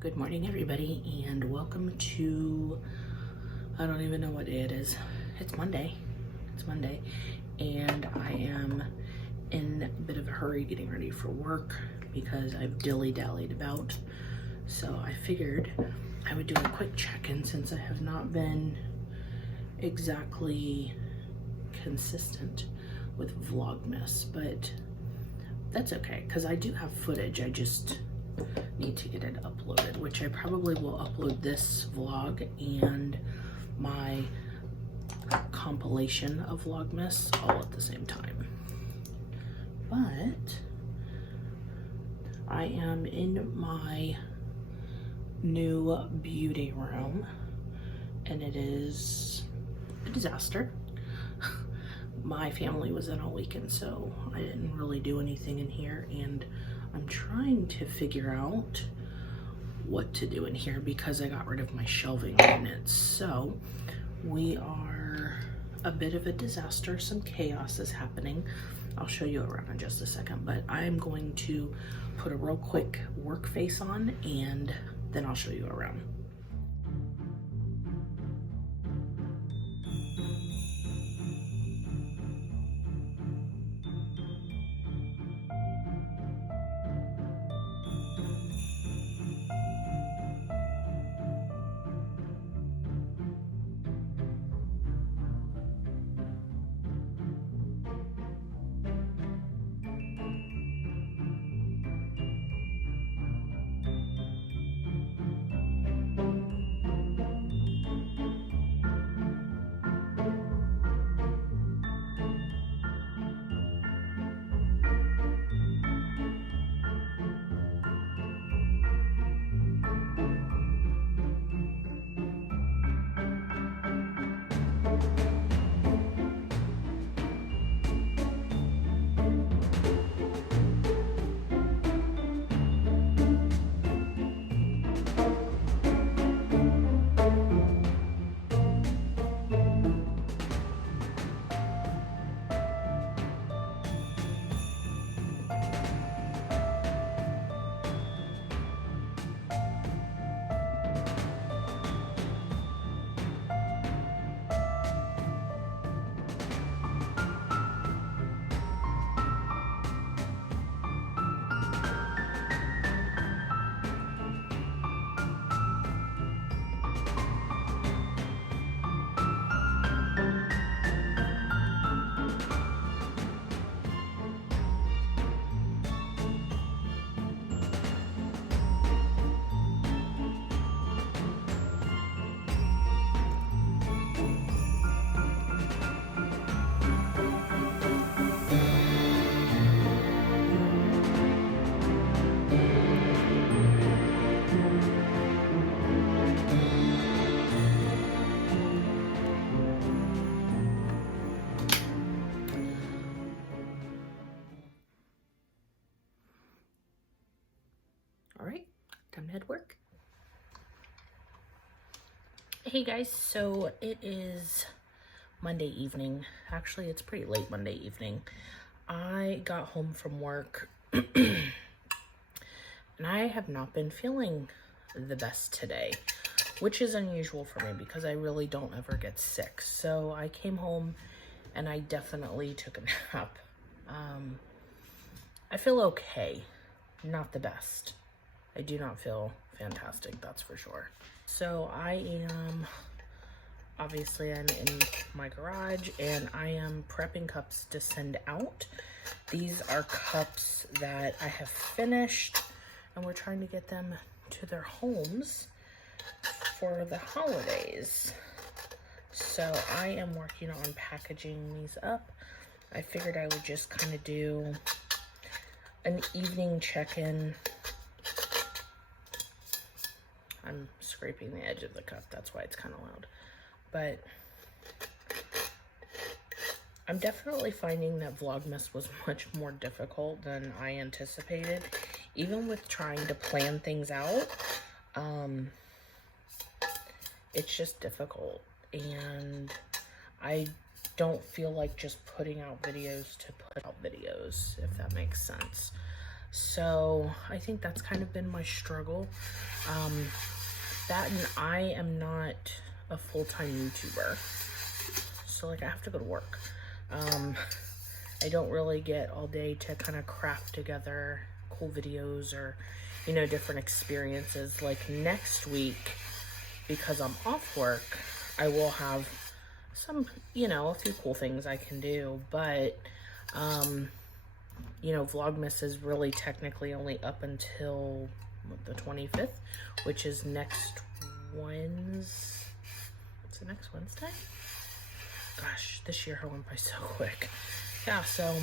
Good morning, everybody, and welcome to, I don't even know what day it is. It's Monday. It's Monday, and I am in a bit of a hurry getting ready for work because I've dilly-dallied about. So I figured I would do a quick check-in since I have not been exactly consistent with Vlogmas, but that's okay because I do have footage. I just need to get it uploaded, which I probably will upload this vlog and my compilation of Vlogmas all at the same time. But I am in my new beauty room and it is a disaster. My family was in all weekend, so I didn't really do anything in here, and I'm trying to figure out what to do in here because I got rid of my shelving units. So we are a bit of a disaster. Some chaos is happening. I'll show you around in just a second, but I'm going to put a real quick work face on and then I'll show you around. All right, time to head work. Hey guys, so it is Monday evening. Actually, it's pretty late Monday evening. I got home from work and I have not been feeling the best today, which is unusual for me because I really don't ever get sick. So I came home and I definitely took a nap. I feel okay, not the best. I do not feel fantastic, that's for sure. So I am, obviously I'm in my garage and I am prepping cups to send out. These are cups that I have finished and we're trying to get them to their homes for the holidays. So I am working on packaging these up. I figured I would just kind of do an evening check-in. I'm scraping the edge of the cup, that's why it's kind of loud. But I'm definitely finding that Vlogmas was much more difficult than I anticipated. Even with trying to plan things out, it's just difficult. And I don't feel like just putting out videos to put out videos, if that makes sense. So I think that's kind of been my struggle. That, and I am not a full-time YouTuber. So like I have to go to work. I don't really get all day to kind of craft together cool videos or, you know, different experiences. Like next week, because I'm off work, I will have some, you know, a few cool things I can do, but, you know, Vlogmas is really technically only up until the 25th, which is next Wednesday. It's next Wednesday? Gosh, this year went by so quick. Yeah, so,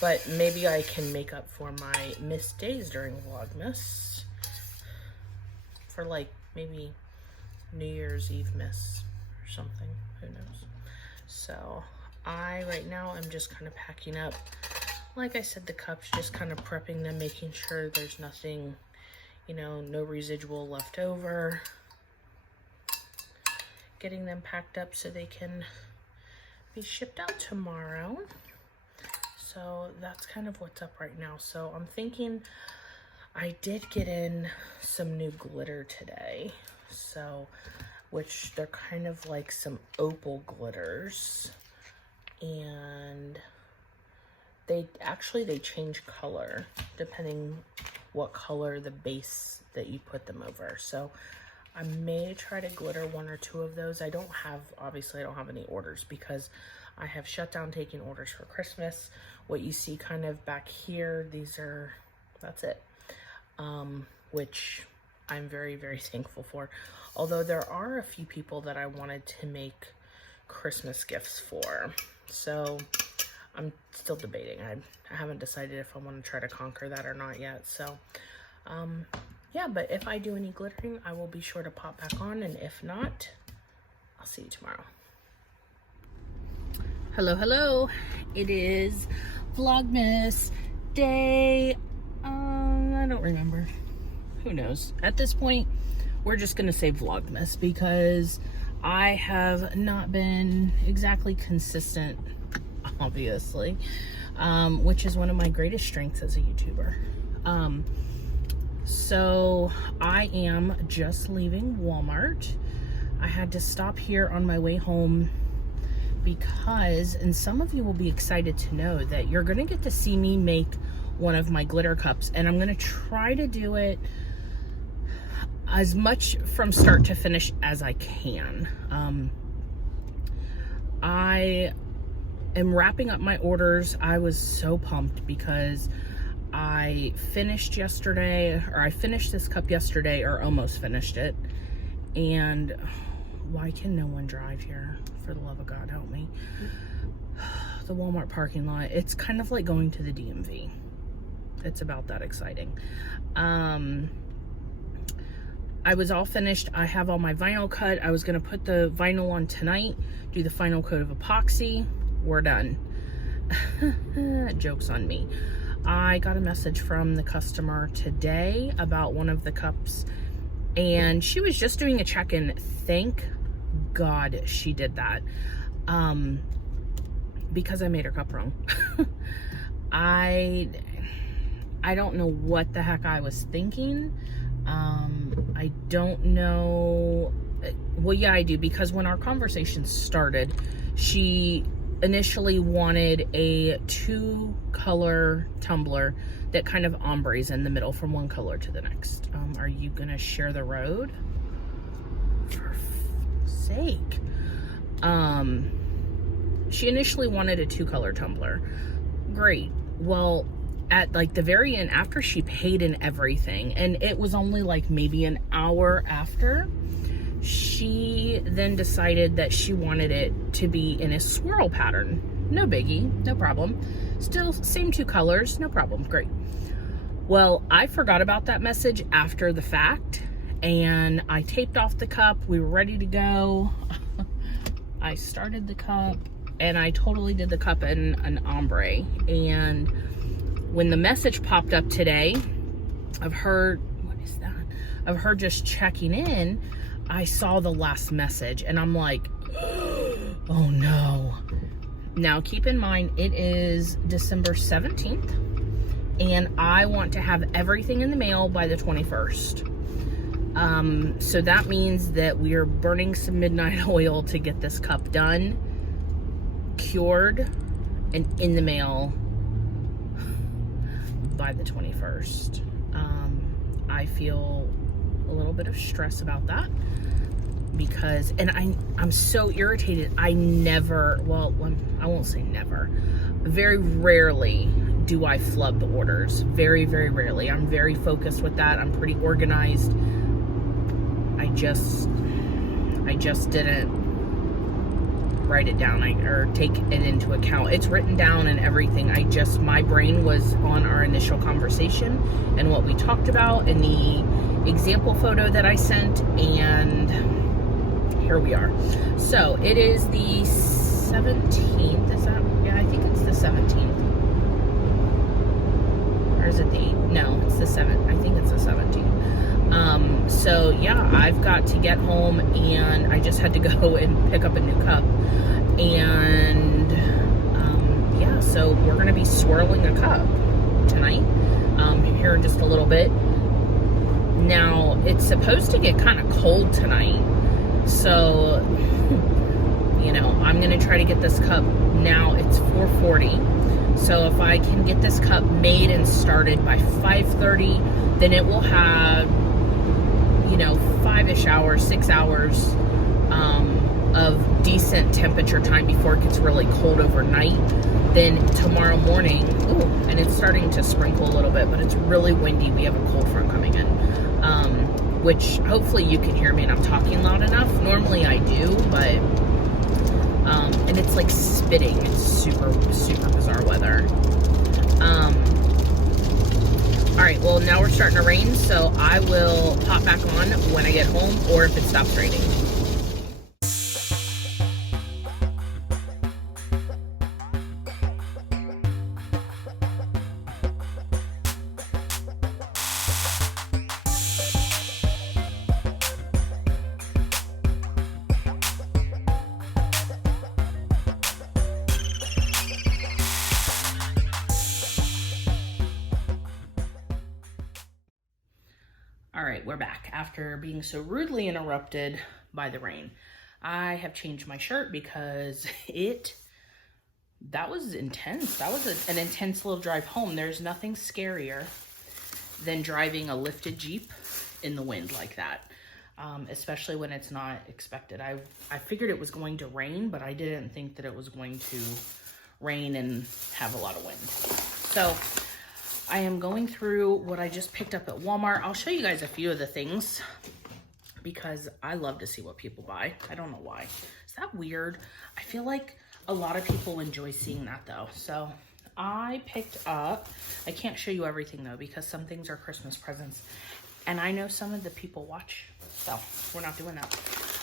but maybe I can make up for my missed days during Vlogmas for like maybe New Year's Eve miss or something, who knows. So I right now I'm just kind of packing up, like I said, the cups, just kind of prepping them, making sure there's nothing, you know, no residual left over, getting them packed up so they can be shipped out tomorrow. So that's kind of what's up right now. So I'm thinking, I did get in some new glitter today, so, which they're kind of like some opal glitters, and they change color depending what color the base that you put them over. So I may try to glitter one or two of those. Obviously I don't have any orders because I have shut down taking orders for Christmas. What you see kind of back here, that's it. Which I'm very, very thankful for. Although there are a few people that I wanted to make Christmas gifts for. So I'm still debating. I haven't decided if I want to try to conquer that or not yet. So, yeah, but if I do any glittering, I will be sure to pop back on. And if not, I'll see you tomorrow. Hello, hello. It is Vlogmas day, I don't remember. Who knows? At this point, we're just going to say Vlogmas because I have not been exactly consistent, obviously, which is one of my greatest strengths as a YouTuber. So I am just leaving Walmart. I had to stop here on my way home because, and some of you will be excited to know that you're going to get to see me make one of my glitter cups, and I'm going to try to do it as much from start to finish as I can. I am wrapping up my orders. I was so pumped because I finished I finished this cup yesterday, or almost finished it. And why can no one drive here? For the love of God, help me. The Walmart parking lot, it's kind of like going to the DMV. It's about that exciting. I was all finished. I have all my vinyl cut. I was going to put the vinyl on tonight, do the final coat of epoxy. We're done. Joke's on me. I got a message from the customer today about one of the cups, and she was just doing a check-in. Thank God she did that, because I made her cup wrong. I don't know what the heck I was thinking. I don't know. Well, yeah, I do, because when our conversation started, she initially wanted a 2-color tumbler that kind of ombres in the middle from one color to the next. Are you gonna share the road? For sake. She initially wanted a 2-color tumbler. Great. Well, at like the very end, after she paid and everything, and it was only like maybe an hour after, she then decided that she wanted it to be in a swirl pattern. No biggie, no problem. Still same 2 colors, no problem, great. Well, I forgot about that message after the fact, and I taped off the cup. We were ready to go. I started the cup, and I totally did the cup in an ombre. And when the message popped up today of her, what is that? Of her just checking in, I saw the last message, and I'm like, oh no. Now, keep in mind, it is December 17th, and I want to have everything in the mail by the 21st. So that means that we are burning some midnight oil to get this cup done, cured, and in the mail by the 21st. I feel a little bit of stress about that because, and I'm so irritated. I never, well, I won't say never, very rarely do I flub the orders. Very, very rarely. I'm very focused with that. I'm pretty organized. I just didn't write it down or take it into account. It's written down and everything. My brain was on our initial conversation and what we talked about and the example photo that I sent, and here we are. So it is the 17th. Is that, yeah, I think it's the 17th. Or is it the, no, it's the 7th. I think it's the 17th. So yeah, I've got to get home and I just had to go and pick up a new cup. And yeah, so we're gonna be swirling a cup tonight, here in just a little bit. Now, it's supposed to get kind of cold tonight. So, you know, I'm gonna try to get this cup now. It's 4:40. So if I can get this cup made and started by 5:30, then it will have, you know, 5-ish hours, 6 hours of decent temperature time before it gets really cold overnight. Then tomorrow morning, ooh, and it's starting to sprinkle a little bit, but it's really windy. We have a cold front coming in, which hopefully you can hear me and I'm talking loud enough. Normally I do, but, and it's like spitting. It's super, super bizarre weather. All right, well, now we're starting to rain, so I will pop back on when I get home or if it stops raining. All right, we're back after being so rudely interrupted by the rain. I have changed my shirt because that was intense. That was an intense little drive home. There's nothing scarier than driving a lifted Jeep in the wind like that, especially when it's not expected. I figured it was going to rain, but I didn't think that it was going to rain and have a lot of wind. So I am going through what I just picked up at Walmart. I'll show you guys a few of the things because I love to see what people buy. I don't know why. Is that weird? I feel like a lot of people enjoy seeing that though. So I picked up, I can't show you everything though because some things are Christmas presents and I know some of the people watch, so we're not doing that.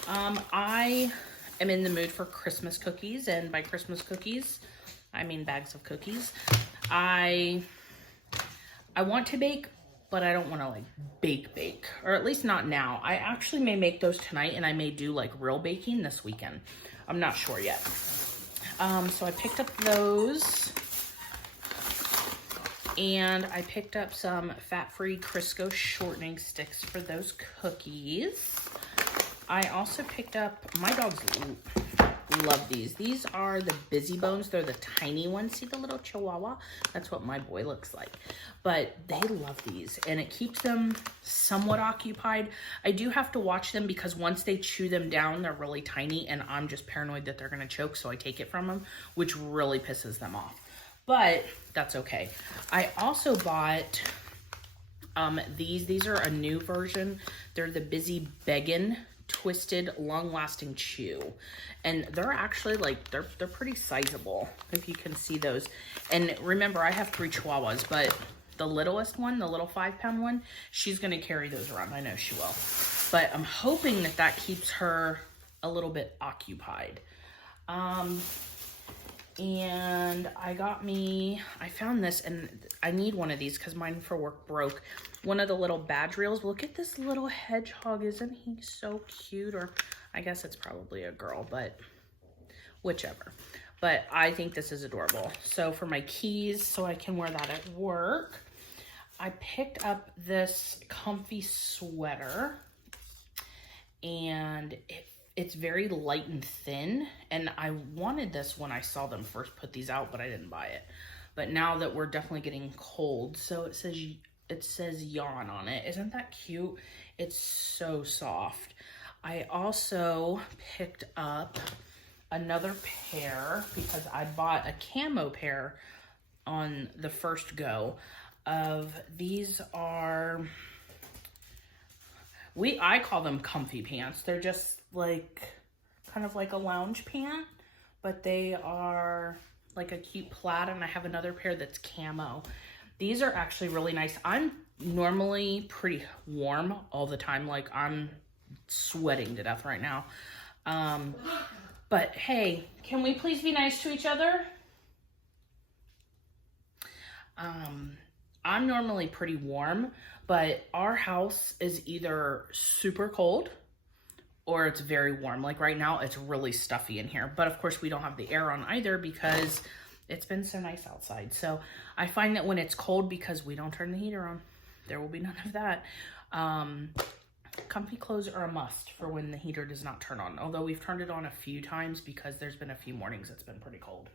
I am in the mood for Christmas cookies, and by Christmas cookies, I mean bags of cookies. I want to bake, but I don't want to like bake, or at least not now. I actually may make those tonight and I may do like real baking this weekend. I'm not sure yet. So I picked up those and I picked up some fat-free Crisco shortening sticks for those cookies. I also picked up, my dogs love these. These are the Busy Bones. They're the tiny ones. See the little chihuahua? That's what my boy looks like. But they love these and it keeps them somewhat occupied. I do have to watch them because once they chew them down, they're really tiny and I'm just paranoid that they're going to choke, so I take it from them, which really pisses them off. But that's okay. I also bought these are a new version. They're the Busy Beggin' Twisted Long-Lasting Chew, and they're actually like they're pretty sizable, if you can see those. And remember, I have 3 chihuahuas, but the littlest one, the little 5-pound one, she's gonna carry those around. I know she will, but I'm hoping that that keeps her a little bit occupied. And I found this, and I need one of these because mine for work broke. One of the little badge reels. Look at this little hedgehog. Isn't he so cute? Or I guess it's probably a girl, but whichever. but I think this is adorable. So for my keys, so I can wear that at work, I picked up this comfy sweater, and it's very light and thin, and I wanted this when I saw them first put these out, but I didn't buy it. But now that we're definitely getting cold, so it says yawn on it. Isn't that cute? It's so soft. I also picked up another pair because I bought a camo pair on the first go of these are, I call them comfy pants. They're just like kind of like a lounge pant, but they are like a cute plaid, and I have another pair that's camo. These are actually really nice. I'm normally pretty warm all the time. Like I'm sweating to death right now. But hey, can we please be nice to each other? I'm normally pretty warm, but our house is either super cold or it's very warm. Like right now, it's really stuffy in here. But of course, we don't have the air on either because it's been so nice outside. So I find that when it's cold, because we don't turn the heater on, there will be none of that. Comfy clothes are a must for when the heater does not turn on. Although we've turned it on a few times because there's been a few mornings it's been pretty cold.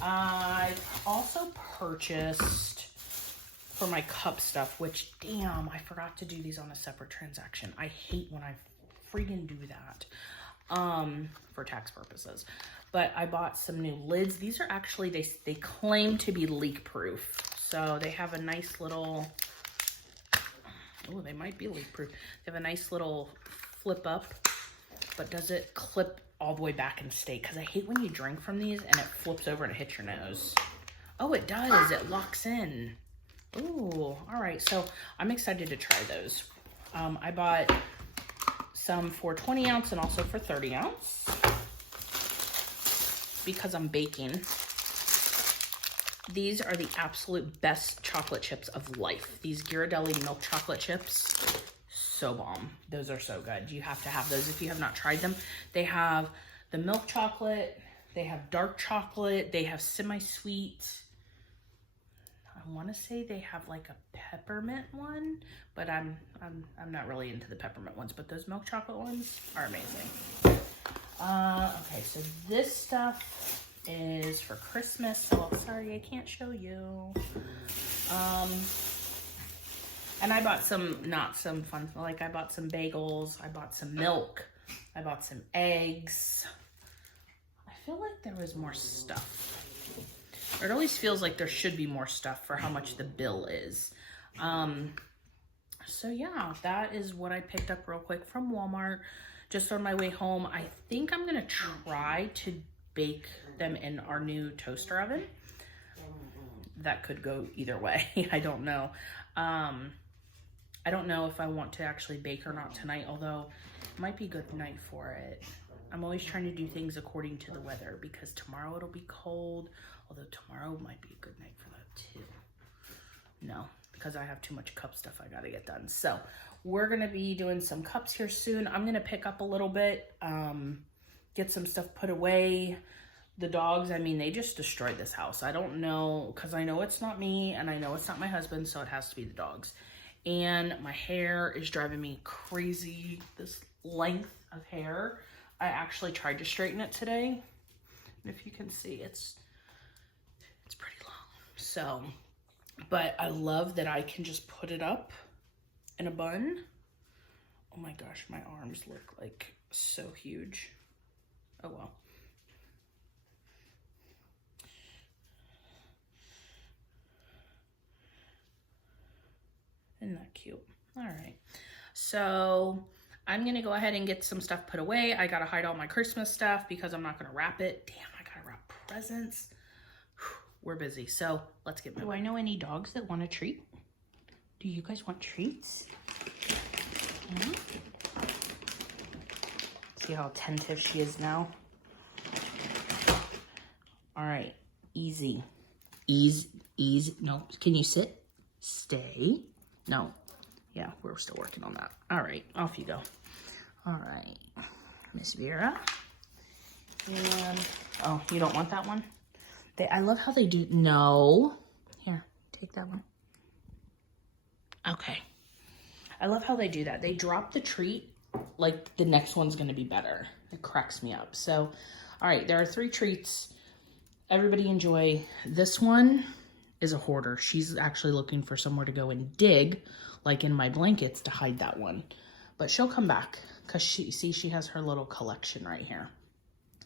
I also purchased for my cup stuff, which damn, I forgot to do these on a separate transaction. I hate when I freaking do that for tax purposes. But I bought some new lids. These are actually, they claim to be leak proof. So they have a nice little, oh, they might be leak proof. They have a nice little flip up, but does it clip all the way back and stay? Because I hate when you drink from these and it flips over and it hits your nose. Oh, it does. It locks in. Ooh, all right. So I'm excited to try those. I bought some for 20 ounce and also for 30 ounce because I'm baking. These are the absolute best chocolate chips of life. These Ghirardelli milk chocolate chips, so bomb. Those are so good. You have to have those if you have not tried them. They have the milk chocolate, they have dark chocolate, they have semi-sweet. I want to say they have like a peppermint one, but I'm not really into the peppermint ones, but those milk chocolate ones are amazing. Okay, so this stuff is for Christmas, so sorry I can't show you. And I bought some, not some fun, like I bought some bagels, I bought some milk, I bought some eggs. I feel like there was more stuff. It always feels like there should be more stuff for how much the bill is. So yeah, that is what I picked up real quick from Walmart just on my way home. I think I'm gonna try to bake them in our new toaster oven. That could go either way. I don't know. I don't know if I want to actually bake or not tonight, although it might be a good night for it. I'm always trying to do things according to the weather because tomorrow it'll be cold, although tomorrow might be a good night for that too. No, because I have too much cup stuff I gotta get done. So we're gonna be doing some cups here soon. I'm gonna pick up a little bit, get some stuff put away. The dogs, I mean, they just destroyed this house. I don't know, because I know it's not me and I know it's not my husband, so it has to be the dogs. And my hair is driving me crazy, this length of hair. I actually tried to straighten it today. And if you can see, it's pretty long. So, but I love that I can just put it up in a bun. Oh my gosh, my arms look like so huge. Oh well. Isn't that cute? All right. So I'm going to go ahead and get some stuff put away. I got to hide all my Christmas stuff because I'm not going to wrap it. Damn, I got to wrap presents. Whew, we're busy. So let's get moving. Do I know any dogs that want a treat? Do you guys want treats? Yeah. See how attentive she is now? All right. Easy. Ease. No, can you sit? Stay. No. Yeah, we're still working on that. All right, off you go. All right, Miss Vera. And, oh, you don't want that one? I love how they do, no. Here, take that one. Okay. I love how they do that. They drop the treat like the next one's gonna be better. It cracks me up. So, all right, there are 3 treats. Everybody enjoy. This one is a hoarder. She's actually looking for somewhere to go and dig, like in my blankets, to hide that one. But she'll come back because she has her little collection right here.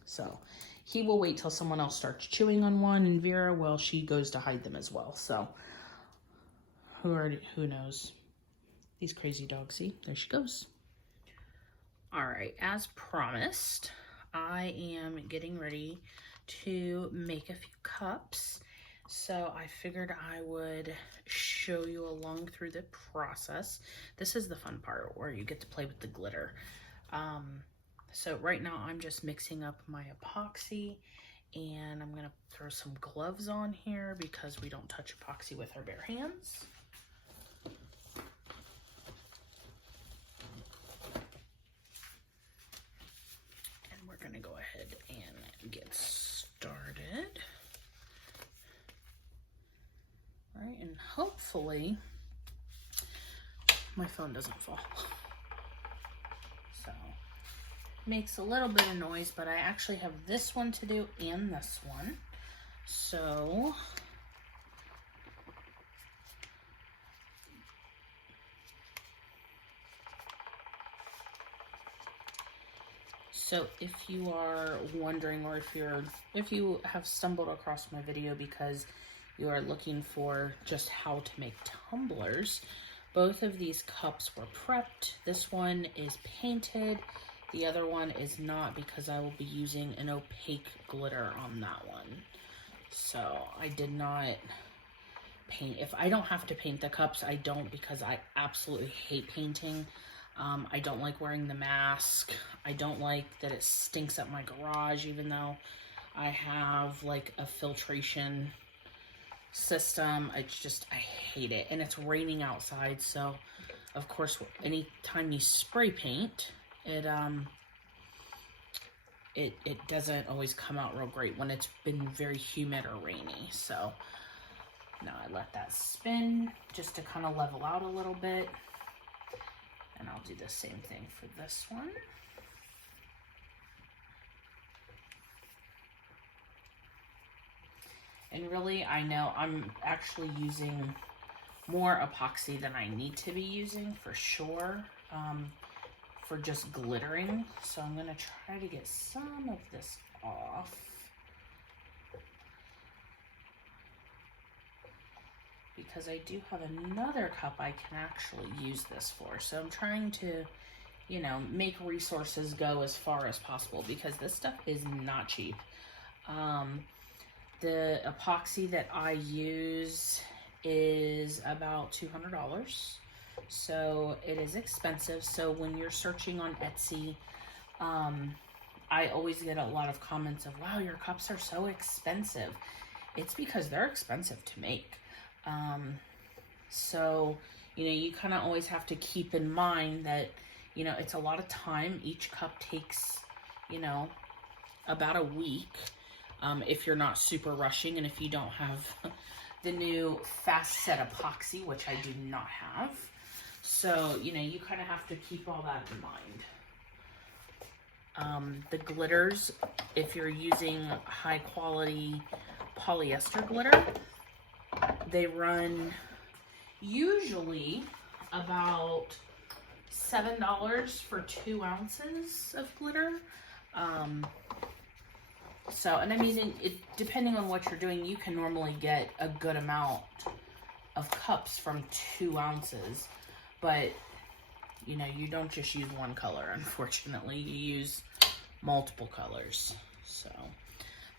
So he will wait till someone else starts chewing on one, and Vera, well, she goes to hide them as well. So who knows? These crazy dogs, see? There she goes. All right, as promised, I am getting ready to make a few cups. So I figured I would show you along through the process. This is the fun part where you get to play with the glitter. So right now I'm just mixing up my epoxy, and I'm gonna throw some gloves on here because we don't touch epoxy with our bare hands. And we're gonna go ahead and get started. All right, and hopefully my phone doesn't fall. So, makes a little bit of noise, but I actually have this one to do and this one. So, if you are wondering, or if you have stumbled across my video because you are looking for just how to make tumblers, both of these cups were prepped. This one is painted. The other one is not, because I will be using an opaque glitter on that one. So I did not paint. If I don't have to paint the cups, I don't, because I absolutely hate painting. I don't like wearing the mask. I don't like that it stinks up my garage, even though I have like a filtration system. It's just, I hate it. And it's raining outside, so of course anytime you spray paint, it doesn't always come out real great when it's been very humid or rainy. So now I let that spin just to kind of level out a little bit, and I'll do the same thing for this one. And really, I know I'm actually using more epoxy than I need to be using, for sure, for just glittering. So I'm going to try to get some of this off. Because I do have another cup I can actually use this for. So I'm trying to, you know, make resources go as far as possible, because this stuff is not cheap. The epoxy that I use is about $200. So it is expensive. So when you're searching on Etsy, I always get a lot of comments of, wow, your cups are so expensive. It's because they're expensive to make. So, you know, you kind of always have to keep in mind that, you know, it's a lot of time. Each cup takes, you know, about a week, if you're not super rushing, and if you don't have the new fast set epoxy, which I do not have. So, you know, you kind of have to keep all that in mind. The glitters, if you're using high quality polyester glitter, they run usually about $7 for 2 ounces of glitter. So, and I mean, depending on what you're doing, you can normally get a good amount of cups from 2 ounces, but you know, you don't just use one color, unfortunately. You use multiple colors. So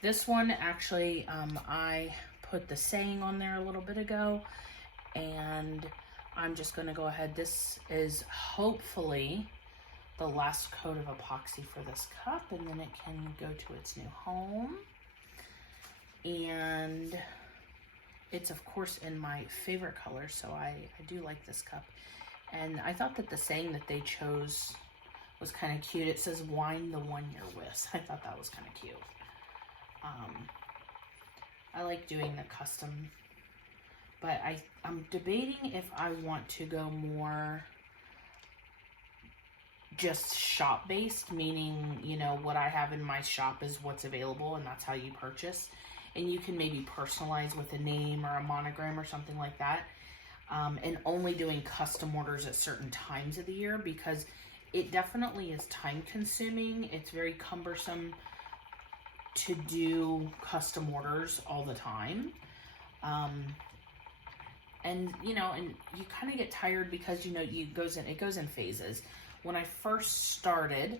this one, actually, I put the saying on there a little bit ago, and I'm just going to go ahead. This is hopefully the last coat of epoxy for this cup, and then it can go to its new home. And it's of course in my favorite color, so I do like this cup. And I thought that the saying that they chose was kind of cute. It says wine the one you're with. I thought that was kind of cute. I like doing the custom, but I'm debating if I want to go more just shop based, meaning, you know, what I have in my shop is what's available and that's how you purchase. And you can maybe personalize with a name or a monogram or something like that. And only doing custom orders at certain times of the year, because it definitely is time consuming. It's very cumbersome to do custom orders all the time. And you know, and you kind of get tired because, you know, it goes in phases. When I first started,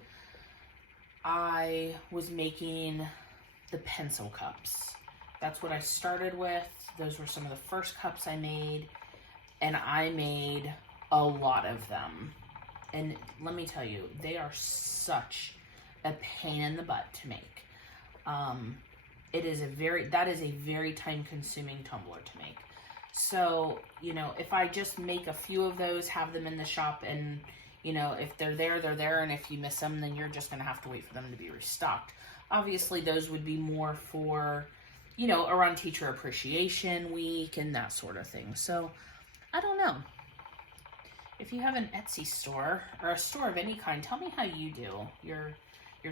I was making the pencil cups. That's what I started with. Those were some of the first cups I made, and I made a lot of them. And let me tell you, they are such a pain in the butt to make. That is a very time consuming tumbler to make. So, you know, if I just make a few of those, have them in the shop, and, you know, if they're there, and if you miss them, then you're just going to have to wait for them to be restocked. Obviously, those would be more for, you know, around Teacher Appreciation Week and that sort of thing. So, I don't know. If you have an Etsy store or a store of any kind, tell me how you do your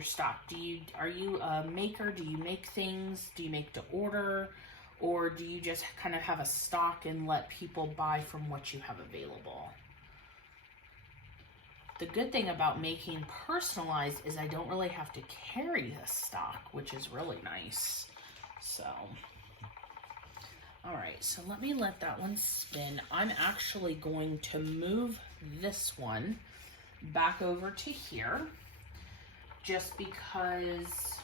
stock. Are you a maker? Do you make things? Do you make to order? Or do you just kind of have a stock and let people buy from what you have available? The good thing about making personalized is I don't really have to carry the stock, which is really nice. So, all right, so let me let that one spin. I'm actually going to move this one back over to here, just because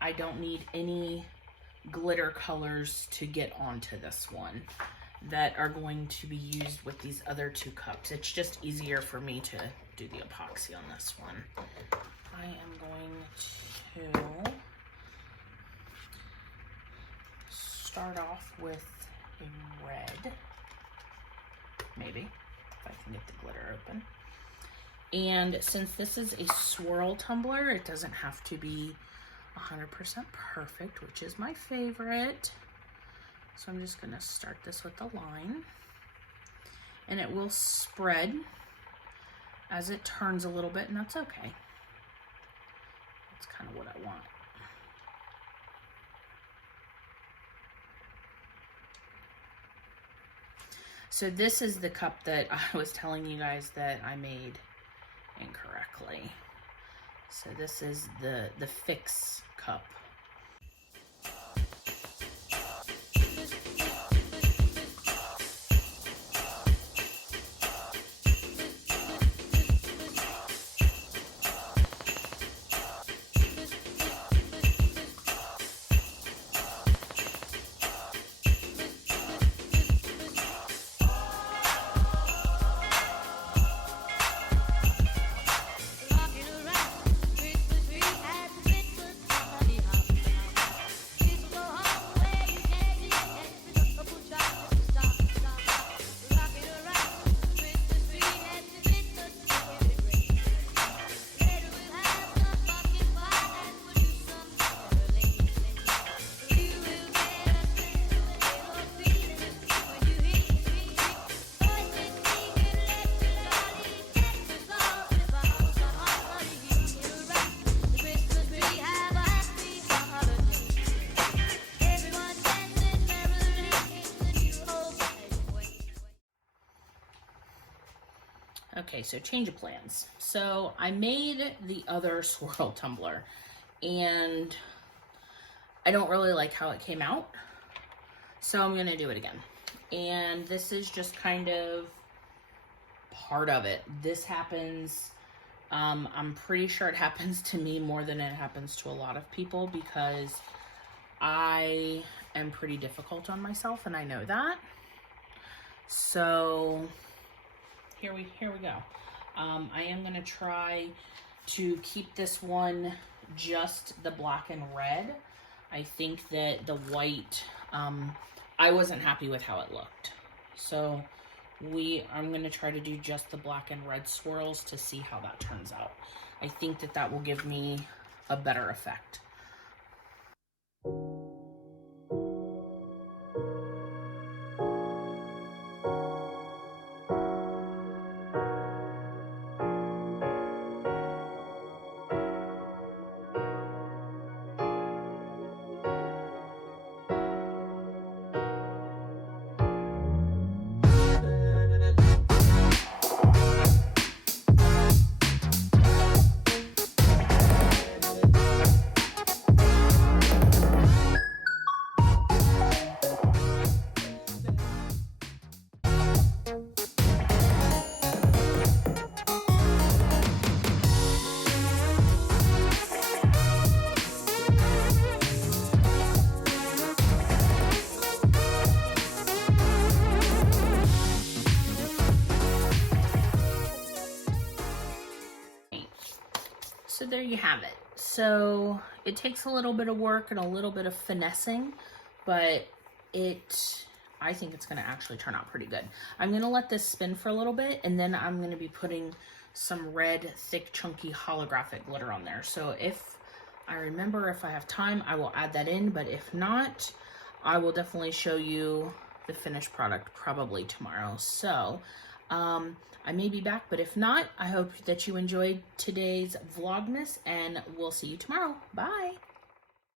I don't need any glitter colors to get onto this one that are going to be used with these other two cups. It's just easier for me to do the epoxy on this one. I am going to start off with a red, maybe, if I can get the glitter open. And since this is a swirl tumbler, it doesn't have to be 100% perfect, which is my favorite. So I'm just gonna start this with a line, and it will spread as it turns a little bit, and that's okay. That's kind of what I want. So this is the cup that I was telling you guys that I made incorrectly. So this is the fix cup. Okay, so change of plans. So I made the other swirl tumbler, and I don't really like how it came out, so I'm gonna do it again. And this is just kind of part of it. This happens, I'm pretty sure it happens to me more than it happens to a lot of people, because I am pretty difficult on myself, and I know that. So here we go. I am gonna try to keep this one just the black and red. I think that the white, I wasn't happy with how it looked. So I'm gonna try to do just the black and red swirls to see how that turns out. I think that that will give me a better effect. So there you have it. So it takes a little bit of work and a little bit of finessing, but I think it's gonna actually turn out pretty good. I'm gonna let this spin for a little bit, and then I'm gonna be putting some red, thick, chunky holographic glitter on there. So if I remember, if I have time, I will add that in, but if not, I will definitely show you the finished product probably tomorrow. So I may be back, but if not, I hope that you enjoyed today's Vlogmas, and we'll see you tomorrow. Bye.